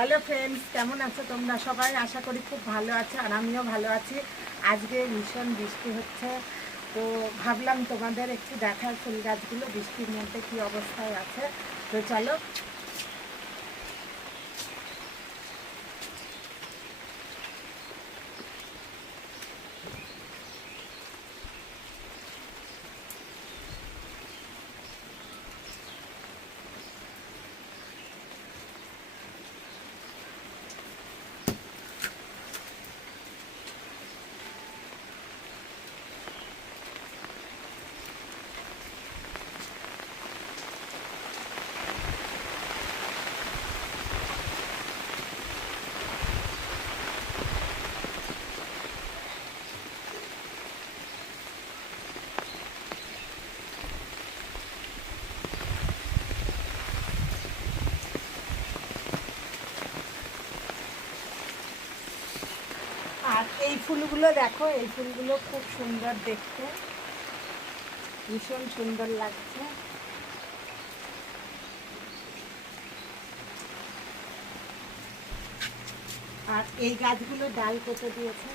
Hello friends কেমন আছো তোমরা? সবাই আশা করি খুব ভালো আছো আর আমিও ভালো আছি। আজকে ভীষণ বৃষ্টি হচ্ছে, তো ভাবলাম তোমাদের একটু দেখার ফুল গাছগুলো, বৃষ্টির মধ্যে কী অবস্থায় আছে। তো চলো আর এই ফুলগুলো দেখো, এই ফুলগুলো খুব সুন্দর দেখতে। ভীষণ সুন্দর লাগছে। আর এই গাছগুলো ডাল কেটে দিয়েছে।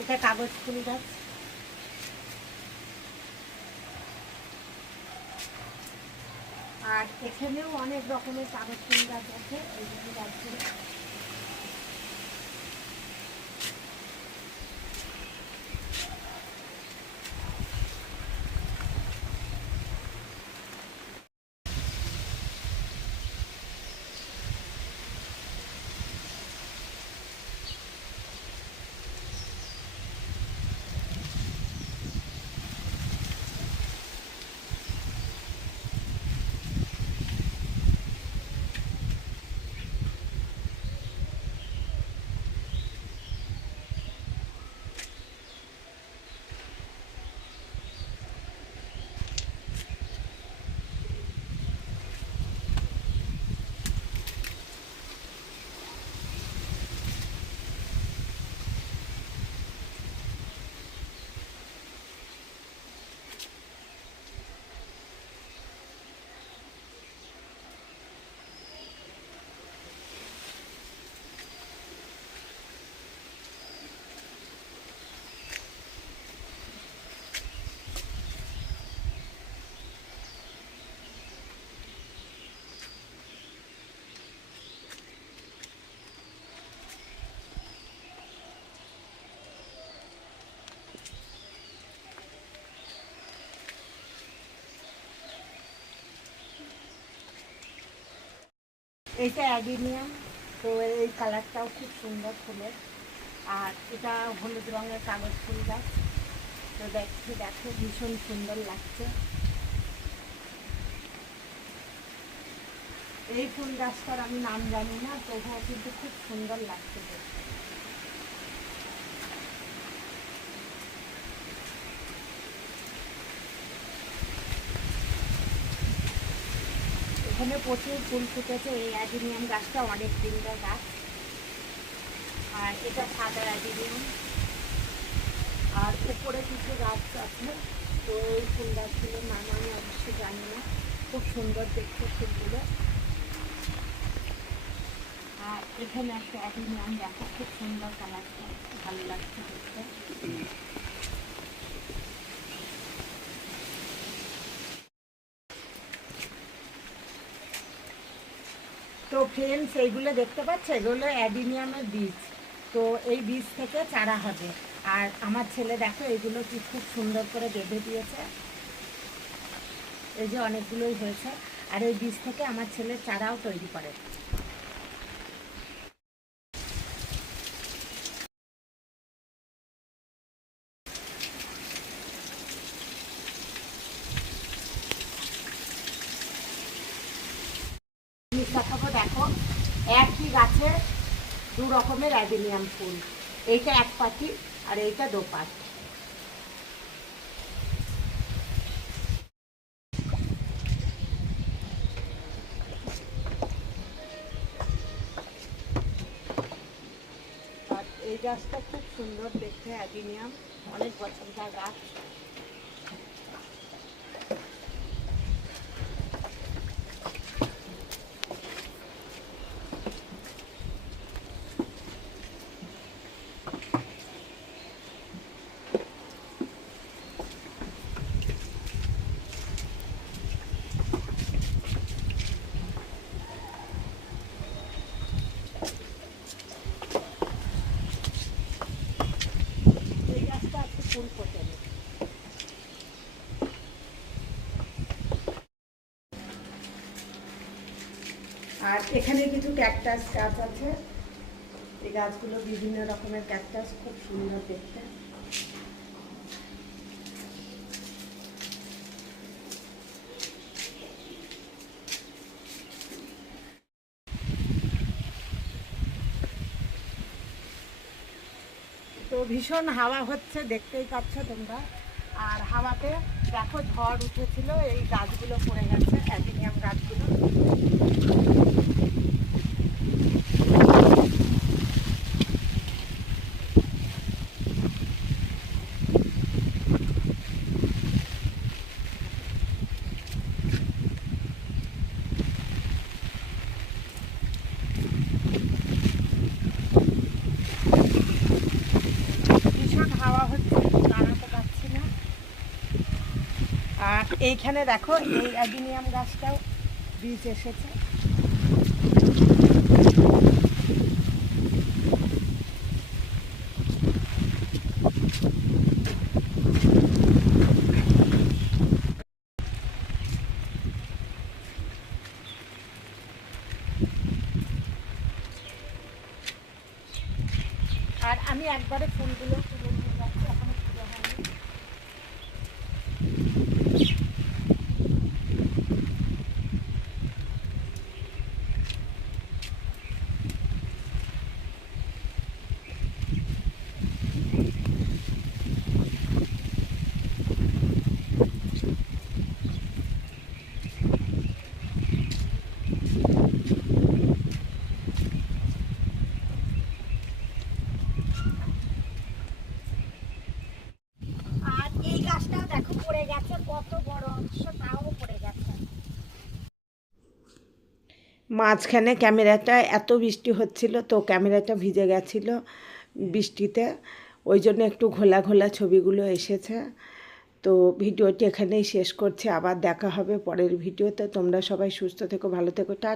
এটা কাগজ ফুল গাছ। আর এখানেও অনেক রকমের কাগজ কিনবার আছে এইগুলো গাছগুলো এইটা অ্যাডিনিয়াম, তো এই কালারটাও খুব সুন্দর ফুলের। আর এটা হলুদ রঙের কাগজ ফুল গাছ। তো দেখতে, দেখো, ভীষণ সুন্দর লাগছে। এই ফুল গাছটার আমি নাম জানি না, তবুও কিন্তু খুব সুন্দর লাগছে দেখতে। এখানে প্রচুর ফুল ফুটেছে। এই অ্যাডিনিয়াম গাছটা অনেক দিনকার গাছ। আর এটা সাদা অ্যাডিনিয়াম। আর উপরে কিছু গাছ আছে। তো এই ফুল গাছগুলোর নাম আমি অবশ্যই জানি না। খুব সুন্দর দেখতে ফুলগুলো। আর এখানে একটা অ্যাডিনিয়াম দেখো, খুব সুন্দর কালারটা ভালো লাগছে দেখতে তো ফ্রেন্ডস এইগুলো দেখতে পাচ্ছ? এগুলো অ্যাডিনিয়ামের বীজ। তো এই বীজ থেকে চারা হবে। আর আমার ছেলে দেখো, এগুলো কি খুব সুন্দর করে বেঁধে দিয়েছে। এই যে অনেকগুলোই হয়েছে। আর এই বীজ থেকে আমার ছেলে চারাও তৈরি করে জিনিস দেখাবো দেখো একই গাছে দু রকমের অ্যাডিনিয়াম ফুল। এইটা এক পাতি আর এইটা দু আর এই গাছটা খুব সুন্দর দেখতে অ্যাডিনিয়াম অনেক বছরকার গাছ ফুল ফোটেনি আর এখানে কিছু ক্যাকটাস গাছ আছে। এই গাছগুলো বিভিন্ন রকমের ক্যাকটাস খুব সুন্দর দেখতে। তো ভীষণ হাওয়া হচ্ছে, দেখতেই পাচ্ছ তোমরা। আর হাওয়াতে দেখো ঝড় উঠেছিল এই গাছগুলো পড়ে গেছে অ্যাডিনিয়াম গাছগুলো ভীষণ হাওয়া হচ্ছে দাঁড়াতে পারছি না আর এইখানে দেখো এই অ্যাডিনিয়াম গাছটাও বীজ এসেছে। আর আমি একবারে ফুলগুলো তুলে নিয়ে যাচ্ছি এখনও পুজো হয়নি আর এই গাছটাও দেখো পড়ে গেছে কত বড় অংশ তাও পড়ে গেছে মাঝখানে ক্যামেরাটা এত বৃষ্টি হচ্ছিল, তো ক্যামেরাটা ভিজে গেছিল বৃষ্টিতে। ওই জন্য একটু ঘোলা ঘোলা ছবিগুলো এসেছে। তো ভিডিওটি এখানেই শেষ করছি। আবার দেখা হবে পরের ভিডিওতে। তোমরা সবাই সুস্থ থেকো, ভালো থেকো, টা